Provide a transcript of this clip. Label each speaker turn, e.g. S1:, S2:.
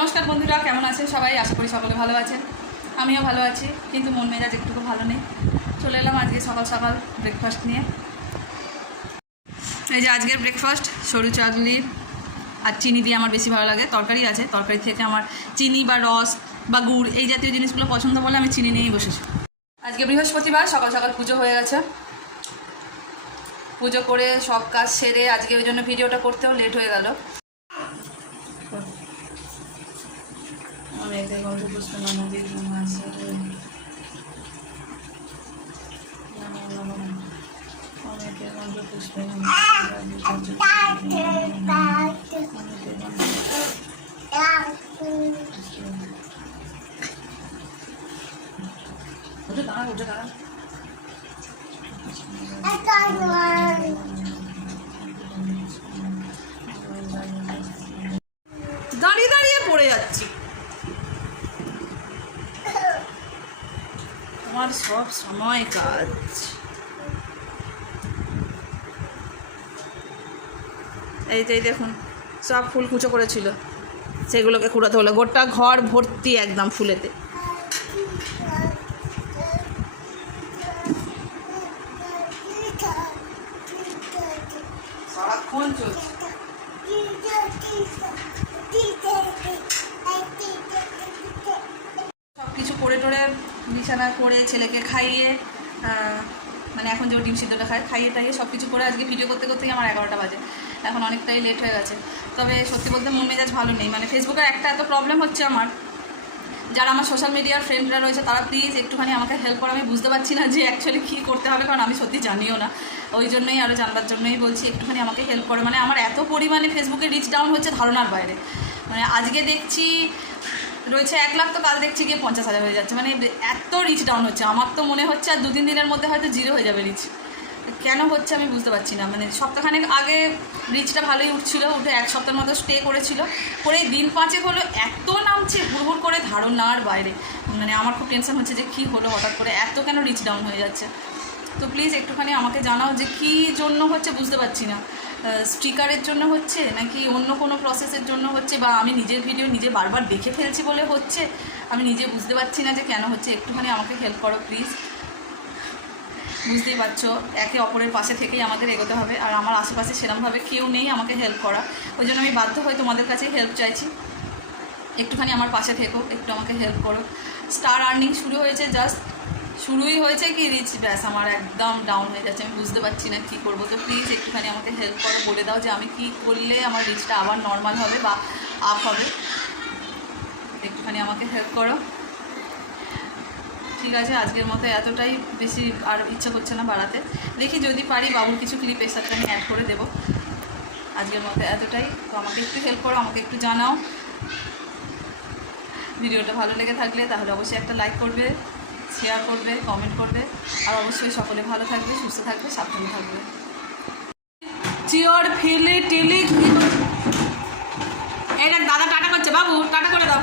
S1: নমস্কার বন্ধুরা, কেমন আছেন সবাই? আশা করি সকলে ভালো আছেন। আমিও ভালো আছি, কিন্তু মন মেজাজ একটুকু ভালো নেই। চলে এলাম আজকে সকাল সকাল ব্রেকফাস্ট নিয়ে। এই যে আজকের ব্রেকফাস্ট সরু চাকলি আর চিনি দিয়ে আমার বেশি ভালো লাগে। তরকারি আছে, তরকারি থেকে আমার চিনি বা রস বা গুড়, এই জাতীয় জিনিসগুলো পছন্দ বলে আমি চিনি নিয়েই বসেছি। আজকে বৃহস্পতিবার, সকাল সকাল পুজো হয়ে গেছে। পুজো করে সব কাজ সেরে আজকে ওই জন্য ভিডিওটা করতেও লেট হয়ে গেল। গল্প পুষ্প নদীর দাঁড়িয়ে দাঁড়িয়ে পড়ে যাচ্ছি। আমার সব সময় কাজ এই যে দেখুন, সব ফুল কুচো করেছিল। সেগুলোকে কুড়াতে হলো। গোটা ঘর ভর্তি একদম ফুলেতে। বিছানা করে ছেলেকে খাইয়ে মানে এখন যে ডিম সিদ্ধটা খায়, খাইয়ে টাইয়ে সব কিছু করে আজকে ভিডিও করতে করতেই আমার এগারোটা বাজে। এখন অনেকটাই লেট হয়ে গেছে। তবে সত্যি বলতে মন মেজাজ ভালো নেই। মানে ফেসবুকের একটা এত প্রবলেম হচ্ছে আমার। যারা আমার সোশ্যাল মিডিয়ার ফ্রেন্ডরা রয়েছে, তারা প্লিজ একটুখানি আমাকে হেল্প করো। আমি বুঝতে পারছি না যে অ্যাকচুয়ালি কী করতে হবে, কারণ আমি সত্যি জানিও না। ওই জন্যই আরও জানবার জন্যই বলছি, একটুখানি আমাকে হেল্প করো। মানে আমার এত পরিমাণে ফেসবুকে রিচ ডাউন হচ্ছে ধারণার বাইরে। মানে আজকে দেখছি রয়েছে এক লাখ তো কাল দেখছি গিয়ে পঞ্চাশ হাজার হয়ে যাচ্ছে। মানে এত রিচ ডাউন হচ্ছে। আমার তো মনে হচ্ছে আর দু তিন দিনের মধ্যে হয়তো জিরো হয়ে যাবে রিচ কেন হচ্ছে আমি বুঝতে পারছি না। মানে সপ্তাহখানেক আগে রিচটা ভালোই উঠছিল, উঠে এক সপ্তাহের মতো স্টে করেছিল। করে দিন পাঁচেক হলো এত নামছে, হুড় করে ধারণার বাইরে। মানে আমার খুব টেনশন হচ্ছে যে কী হলো হঠাৎ করে, এত কেন রিচ ডাউন হয়ে যাচ্ছে? তো প্লিজ একটুখানি আমাকে জানাও যে কী জন্য হচ্ছে বুঝতে পারছি না। স্টিকারের জন্য হচ্ছে নাকি অন্য কোনো প্রসেসের জন্য হচ্ছে বা আমি নিজের ভিডিও নিজে বারবার দেখে ফেলছি বলে হচ্ছে? আমি নিজে বুঝতে পারছি না যে কেন হচ্ছে। একটুখানি আমাকে হেল্প করো প্লিজ বুঝতেই পারছ, একে অপরের পাশে থেকেই আমাদের এগোতে হবে। আর আমার আশেপাশে সেরকমভাবে কেউ নেই আমাকে হেল্প করা। ওই জন্য আমি বাধ্য হয়ে তোমাদের কাছে হেল্প চাইছি। একটুখানি আমার পাশে থেকো, একটু আমাকে হেল্প করো। স্টার আর্নিং শুরু হয়েছে জাস্ট শুরুই হয়েছে কি, রিচ, ব্যাস, আমার একদম ডাউন হয়ে যাচ্ছে, আমি বুঝতে পারছি না কী করব। তো প্লিজ একটুখানি আমাকে হেল্প করো, বলে দাও যে আমি কী করলে আমার রিচটা আবার নর্মাল হবে বা আপ হবে। একটুখানি আমাকে হেল্প করো। ঠিক আছে, আজকের মতো এতটাই, বেশি আর ইচ্ছা করছে না বাড়াতে। দেখি যদি পারি, বাবুর কিছু ক্লিপ এর সাথে আমি অ্যাড করে দেবো। আজকের মতো এতটাই। তো আমাকে একটু হেল্প করো, আমাকে একটু জানাও। ভিডিওটা ভালো লেগে থাকলে তাহলে অবশ্যই একটা লাইক করবে। শেয়ার করবে কমেন্ট করবে। আর অবশ্যই সকলে ভালো থাকবে, সুস্থ থাকবে, সাবধানে থাকবে। চিওর ফিলি টিলি এটা দাদা টাটা করছে, বাবু, টাটা করে দাও।